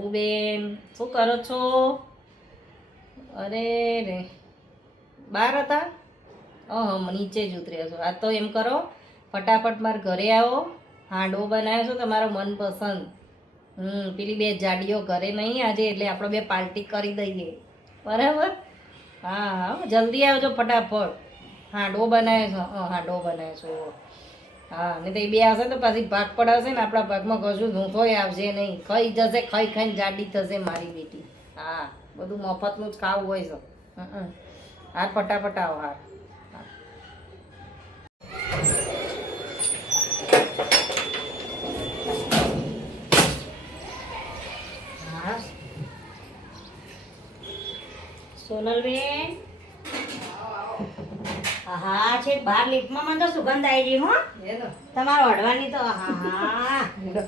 લવુબેન શું કરો છો? અરે રે બહાર હતા? નીચે જ ઉતર્યા છો. આ તો એમ કરો ફટાફટ મારા ઘરે આવો. હાંડવો બનાવ્યો છો તમારો મનપસંદ. પેલી બે જાડીઓ ઘરે નહીં આજે, એટલે આપણે બે પાર્ટી કરી દઈએ, બરાબર? હા હા જલ્દી આવજો ફટાફટ. હાંડવો બનાવ્યો છો? હાંડવો બનાવ્યો છો. હા ને તો એ બે આવશે તો પછી ભાગ પડાવશે ને આપણા ભાગમાં કશું ધૂંધોય આવશે નહીં. ખાઈ જશે, ખાઈ ખાઈને જાડી થશે મારી બેટી. હા બધું મફતનું જ ખાવું હોય છે. હા ફટાફટ આવો. હા સોનલબેન, હા છે બહાર લિફ્ટમાં મને તો સુગંધ આવી રહી હો તમારો હડવાની તો. હા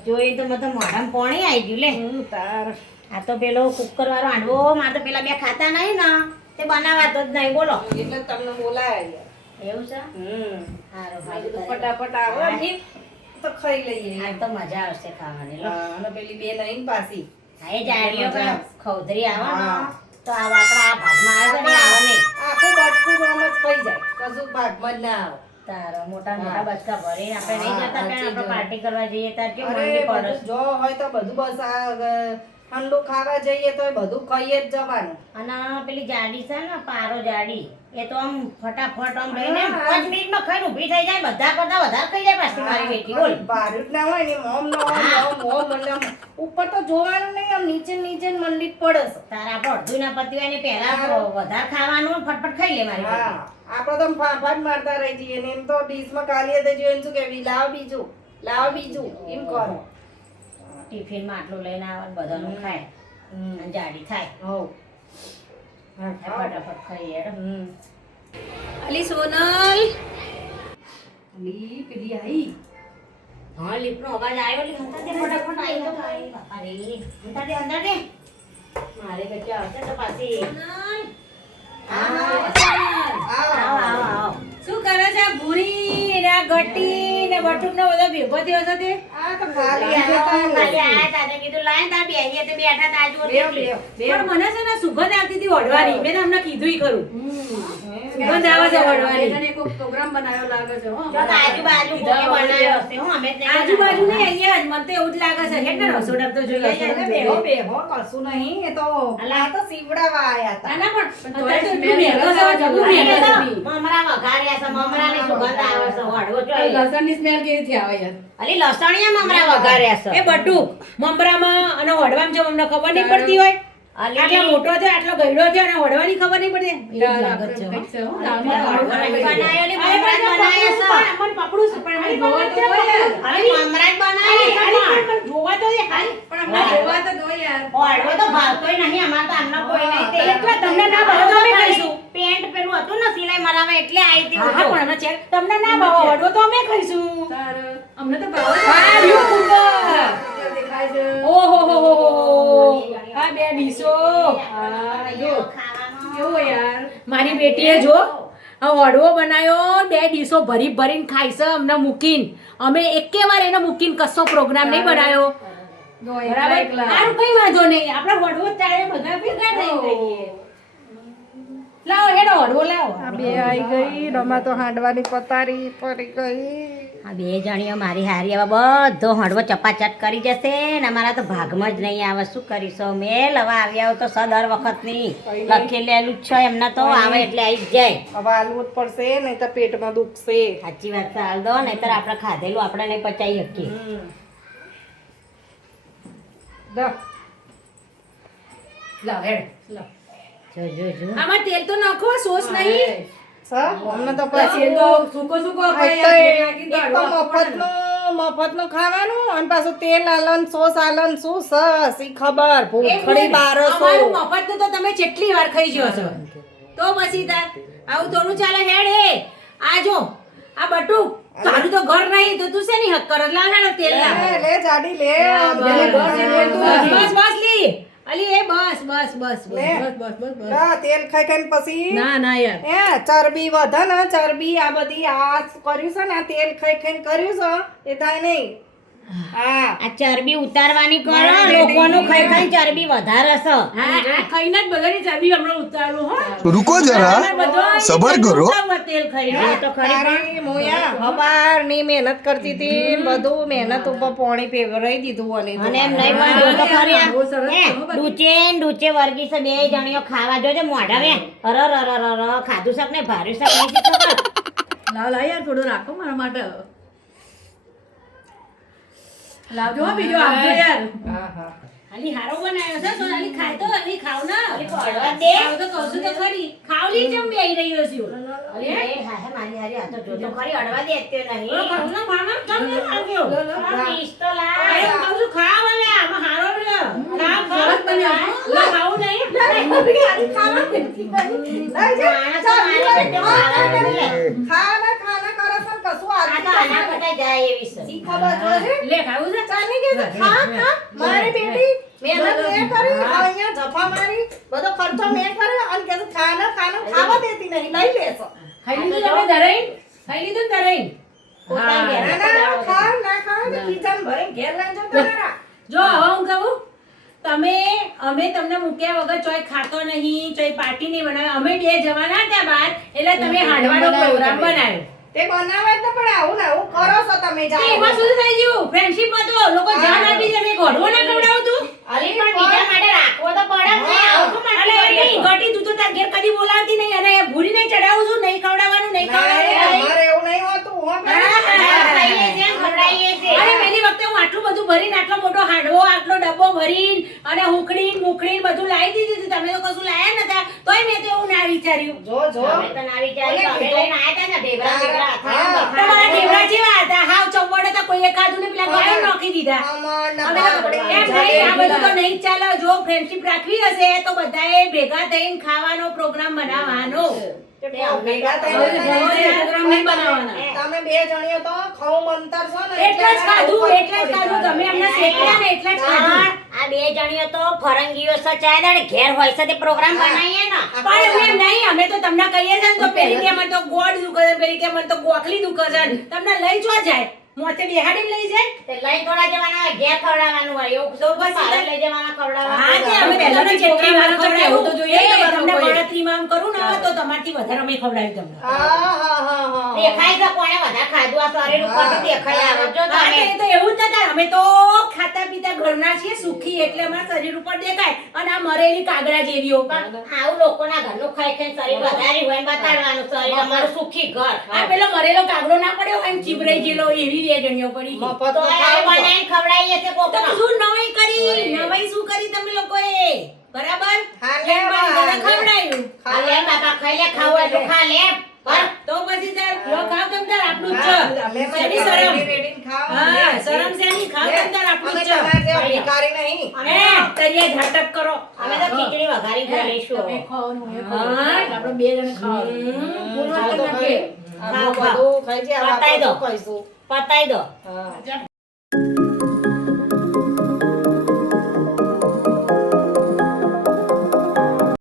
જોઈ તો મને તો મોઢામાં પાણી આવી ગયું લે. તાર આ તો પેલો કુકર વાળો હાંડવો માં તો પેલા બે ખાતા નહીં ને તે બનાવાતો જ નહીં. બોલો એટલે તમને બોલાય. એવું છે? સારું સારું ફટાફટ આવો તો ખાઈ લઈએ. આ તો મજા આવશે ખાવાની. લો અને પેલી બે નહીં પાછી. હા એ જાડીઓ ખવધરી આવે ને તો આ આપણા આ ભાગમાં આવે ને આવે નહીં. આખું બટકું આમ જ ખાઈ જાય, કશું ભાગમાં જ ના આવે. તારો મોટા મોટા બચકા ભરે આપણે નહીં જતા સાચી આપણે વાત. પાર્ટી કરવા જઈએ ત્યારે કેવું અરે મંદી પડે. બધું જો હોય તો બધું બસ આ ઠંડુ ખાવા જઈએ તો બધું ખાઈએ જ જવાનું. અને પેલી જાડી છે ને પારો જાડી એ તો આમ ફટાફટ આમ લઈને હા. 5 મિનિટમાં ખાઈને ઊભી થઈ જાય. બધા કરતા વધારે ખાઈ જાય પાછી મારી બેટી. બોલ બારું જ ના હોય ને મોમ નો ઉપર તો જોવાનું નહીં, આમ નીચે નીચે જ મંડી જ પડે છે. તારા પર અડધું ના પતી હોય ને પહેલા વધારે ખાવાનું ફટફટ ખાઈ લે મારી બેટી. હા આપણે તો ફાંફા જ મારતા રહી જઈએ ને એમ તો ડીશમાં કાલીએ તો જોઈને શું કેવી લાવ બીજું એમ કરો. ટિફિનમાં આટલું લઈને આવે ને બધાનું ખાય અને જાડી થાય. હોવ ફટાફટ ખાઈ યાર. અલી સોનલ, અલી પેલી આઈ. હા લીપનો અવાજ આવ્યો લી હંતા દે ફટાફટ આવી તો ખાઈ. બાપા રે હંતા દે મારે બેટી આવશે તો પાછી. આવો આવો. શું કરે છે? ભૂરી ને આ ગટ્ટી ને બટુક ને બધો ભેગો થયો છે તે? આ તો ખાલી આવ્યા ખાલી તા. આયા તારે કીધું લાઈન તાર બેહીએ તે બેઠા તા આજુ પણ મને છે ને સુગંધ આવતી હતી વઢવાની. મેં તમને કીધું ખરું સુગંધ આવે છે વઢવાની. પ્રોગ્રામ બનાવ્યો લાગે છે હો. આજુબાજુ કોને બનાવ્યો હશે હો અમે જ નહીં આજુબાજુ નહીં અહીંયા જ મને તો એવું જ લાગે છે. હેડ ને રસોડા તો જોઈ અરે લઈએ. બેહો કશું નહીં. એ તો આ તો સીવડાવા આયા તા. ના પણ અત્યારે તો એટલું ભેગો છે, જબરું ભેગો છે. મમરા વઘાર્યા છે. મમરાની સુગંધ આવે છે. વડવો જોઈએ. લસણની સ્મેલ કેવી આવે યાર? અલી લસણિયા મમરા વઘાર્યા છે. એ બટુક મમરામાં અને વઢવામાં જો અમને ખબર નહીં પડતી હોય. આટલો મોટો થયો, આટલો ગયડો થયો અને વઢવાની ખબર નહીં પડતી. એવું જ લાગે છે હો. બનાવેલી મમરા જ બનાવ્યા છે. મને પકડું છું પણ મને જોવા તો દો યાર. અરે મમરા જ બનાવ્યા છે. જોવા તો દે ખાલી. પણ અમને જોવા તો દો યાર. વડવો તો ભાવતોય નહીં. અમાર તો આમના કોઈ નહીં. તે એટલે તમને ના ભાવે તો અમે ખાઈશું. પેન્ટ પેલું હતું ને સિલાઈ મરાવે એટલે આવી હતી. હા પણ અમે ચેક તમને ના ભાવે વડવો તો અમે ખાઈશું. તાર અમને તો ભાવે છે. આ રહ્યું કુકર. દેખાય છે. ઓહો હો હો હો. આ બે ડીશો. ખાવાનું. કેવો યાર? મારી બેટીએ જો આ વડવો બનાવ્યો, 2 ડીશો ભરી ભરીને ખાઈ છે અમને મૂકીને. અમે એકે વાર એને મૂકીને કશો પ્રોગ્રામ નહીં બનાવ્યો. દો બરાબર? એકલા. સારું કઈ વાંધો નહીં. આપણે વડવો જ ચાલે બધા ભેગા થઈ જઈએ. લાવો હેડો વડવો લાવો. આ બે આઈ ગઈ. રમા તો હાંડવાની પતારી પડી ગઈ. આ બે જણીઓ મારી હારી હવે બધો હળવો ચપાચટ કરી જશે ને અમારા તો ભાગમાં જ નહીં આવે. શું કરીશું મેલ? હવે આવ્યા હોય તો દર વખતની લખેલેલું જ છે એમના તો આવે એટલે આવી જ જાય. હવે આલવું જ પડશે નહીં તો પેટમાં દુખશે. સાચી વાત છે. હાલ દો નહીતર આપણે ખાધેલું આપણે નહીં પચાવી શકીએ. લાવ હેડ લાવ. જો જો જો આમાં તેલ તો નાખો, સોસ નહીં. અમને તો તેલ પછી તો સૂકો સૂકો એક ખાઈ તો નાખીને એક તો મફતનું ખાવાનું અને પાછું તેલ આલન સોસ આલન શું સી ખબર ભૂખડી બારો અમારું મફતનું તો તમે કેટલી વાર ખાઈ ગયો છો. તો પછી તાર આવું થોડું ચાલે હેડ. હે આ જો આ બટુક તારું તો ઘર નહીં તો તું શેની હક કરે? લાવ હેડો તેલ લાવ. લે જાડી લે બસ બસ લી અલી એ બસ બસ બસ લે. બસ બસ બસ બસ. લા, તેલ ખાઈ ખાઈને પછી ના ના યાર એ ચરબી વધે ને ચરબી આ બધી આ કર્યું છે ને આ તેલ ખાઈ ખાઈને કર્યું છે એ થાય નહીં. હા આ ચરબી ઉતારવાની કરો લોકોનું ખાઈ ખાઈ ચરબી વધારે છે હા આ ખાઈને જ બધાની ચરબી હમણાં ઉતારું હો रुको जरा सबर करो તેલ ખાઈને એ તો ખરી પણ તારી મોયા હવારની મહેનત કરતી હતી ને બધું મહેનત ઉપર પાણી પેવરાઈ દીધું અને અને એમ નહીં પણ જો તો ખરી આ. બહુ સરસ હે, છે હો બાકી. ડૂચે ને ડૂચે વર્ગી છે બે જણીઓ ખાવા જોજે મોઢા વે ખાધું શક ને ભાર્યું શક નહીં ખબર લાવ યાર થોડું રાખો મારા માટે લાવજો હો બીજો આપજો યાર હા હા અલી હારો બનાવ્યો છે તો અલી ખાય તો અલી ખાવ ના પડવા દે. ખાવ તો કહું છું તો ખરી ખાવલી જેમ બેહી રહ્યો છું અરે એ હા હે મારી હારી આ તો જો તો ખરી અડવા દે તે નહીં ખાવ ના ખાના કેમ નહીં ખાવ્યો આ પીસ તો લાવ. અરે હું કહું છું ખાવ અલે આમાં હારો રહ્યો ખાવ સરસ બન્યો, હો. ના ખાવું નહીં માણસો મારી રીતે ખાવાનું લે. ખાના ખાના કરો છો ને કશું આ તો આના કરતા જાય એવી છે. ખબર જોજે લે ખાવું છે ચાલી ગઈ છે. ખા ખા મારી બેટી મહેનત મેં કરી અહીંયા જફા મારી બધો ખર્ચો મેં કર્યો અને કે ખાના ખાના ખાવા દેતી નહીં લઈ લેશો ખાઈ લીધું તમે ધરાઈ ખાઈ લીધું ને ધરાઈ પોતાના ઘેર ના ના ખા ના ખા તો કિચન ભરીને ઘેર લઈને જતો રહેરા. જો હવે હું કહું અમે તમને મૂક્યા વગર ચોય ખાતો નહીં ચોય પાર્ટી નહીં બનાવે અમે બે જવાના હતા બહાર એટલે તમે હાંડવાનો પ્રોગ્રામ બનાવ્યો તે બનાવે તો પણ આવું ને આવું કરો છો તમે તો એમાં શું થઈ ગયું ફ્રેન્ડશિપ માં તો લોકો જાન આપી દે મેં ઘોડવો ના ખવડાવું તું અલી પણ બીજા માટે રાખવો તો પડે જ ને. આવું શું માટે અલે કરીએ નહીં છો? ગોટી તું તો તાર ઘેર કદી બોલાવતી નહીં અને એ ભૂરી નહીં ચડાવું છું નહીં ખવડાવવાનું નહીં ખવડાવવાનું અમારે એવું નહીં હોતું હો હા, હા, હા. ખાઈએ છીએ ને ખવડાવીએ છીએ. અરે પેલી વખતે હું આટલું બધું ભરીને આટલો મોટો હાંડવો આટલો ડબ્બો ભરીને અને હુકડીને મુકડીને બધું લાવી દીધી હતી તમે તો કશું લાયા નતા તોય મેં તો એવું ના વિચાર્યું જો જો અમે તો ના વિચાર્યું. અમે લઈને આયા તા ને ઢેબરા ઢેબરા હતા. હા. તમારા ઢેબરા જેવા હતા હાવ ચૌવડ હતા કોઈએ ખાધું ને પેલા ગળે નાખી દીધા અમારના અમે તો બાપડે એમ નહીં આ બધું તો નહીં જ ચાલે જો ફ્રેન્ડશિપ રાખવી હશે તો બધાએ ભેગા થઈને ખાવાનો પ્રોગ્રામ બનાવવાનો ભેગા થઈને પ્રોગ્રામ નહીં બનાવવાના તમે બે જણીઓ તો ખવું મંતર છો ને એટલા જ ખાધું તમે અમને શેક્યા ને એટલા જ ખાધું પણ આ બે જણીઓ તો ફરંગીઓ છે ચાય દાડે ઘેર હોય છે તે પ્રોગ્રામ બનાવીએ ને. પણ એમ નહીં અમે તો તમને કહીએ છે ને તો પેલી કે મને તો ગોળ દુખે છે પેલી કે મને તો ગોખલી દુખે છે તમને લઈ જો જાય મોતે બેહાડીને લઈ જાય તે લઈ થોડા જવાના હોય ઘેર ખવડાવવાનું હોય એવું તો બસ હારે લઈ જવાના ખવડાવવાનું. હા તે અમે પહેલા તમને બી જેટલી વાર પ્રોગ્રામ ખવડાવ્યું તો જોઈએ ને તમને તમારું કોઈ. ગણતરીમાં આમ કરું ને તો તમારથી વધારે અમે ખવડાવ્યું તમને હા દેખાય છે કોણે વધારે ખાધું આ શરીર ઉપરથી દેખાય આવે જો હા, તમે. તે તો એવું જ નતા અમે તો ખાતા પીતા ઘરના છીએ સુખી એટલે અમારા શરીર ઉપર દેખાય અને આ મરેલી કાગડા જેવીઓ પણ આવું લોકોના ઘરનું ખાઈ ખાઈને શરીર વધારે હોય ને બતાડવાનું શરીર અમારું સુખી ઘર. આ પેલો મરેલો કાગડો ના પડ્યો હોય ને ચીબરાઈ જેલો એવી બે જણીઓ પડી ગઈ. મફત તો એ બનાવીને ખવડાવીએ છીએ તો કોકને. શું નવાઈ કરી નવાઈ શું કરી તમે લોકોએ બરાબર હા, લે એમ બા, બધાને લે. ખવડાવ્યું હા લે બાપા ખાઈ લે ખાવું હોય તો ખા લે. હા, તો પછી તાર લો ખાવ તમ તાર આપણું જ છે અમે શેની શરમ રેડીને ખાઓ હા શરમ શેની ખાવ તમ તાર આપણું અમે જ છે તમારા જેવા ભિખારી નહીં હે તરિયા ઝાટક કરો અમે તો ખીચડી વઘારી ખાઈ લઈશું તમે હવે. ખાવાનું હોય હા. ખાવાનું. આપણે બે જણ ખાવાનું પૂરું ખાઓ તો કરી નાખીએ. ખાઈ. આ બધું ખાઈ જાય, હવે પતાઈ દો. આપણે શું કહીશું? પતાઈ દો. હા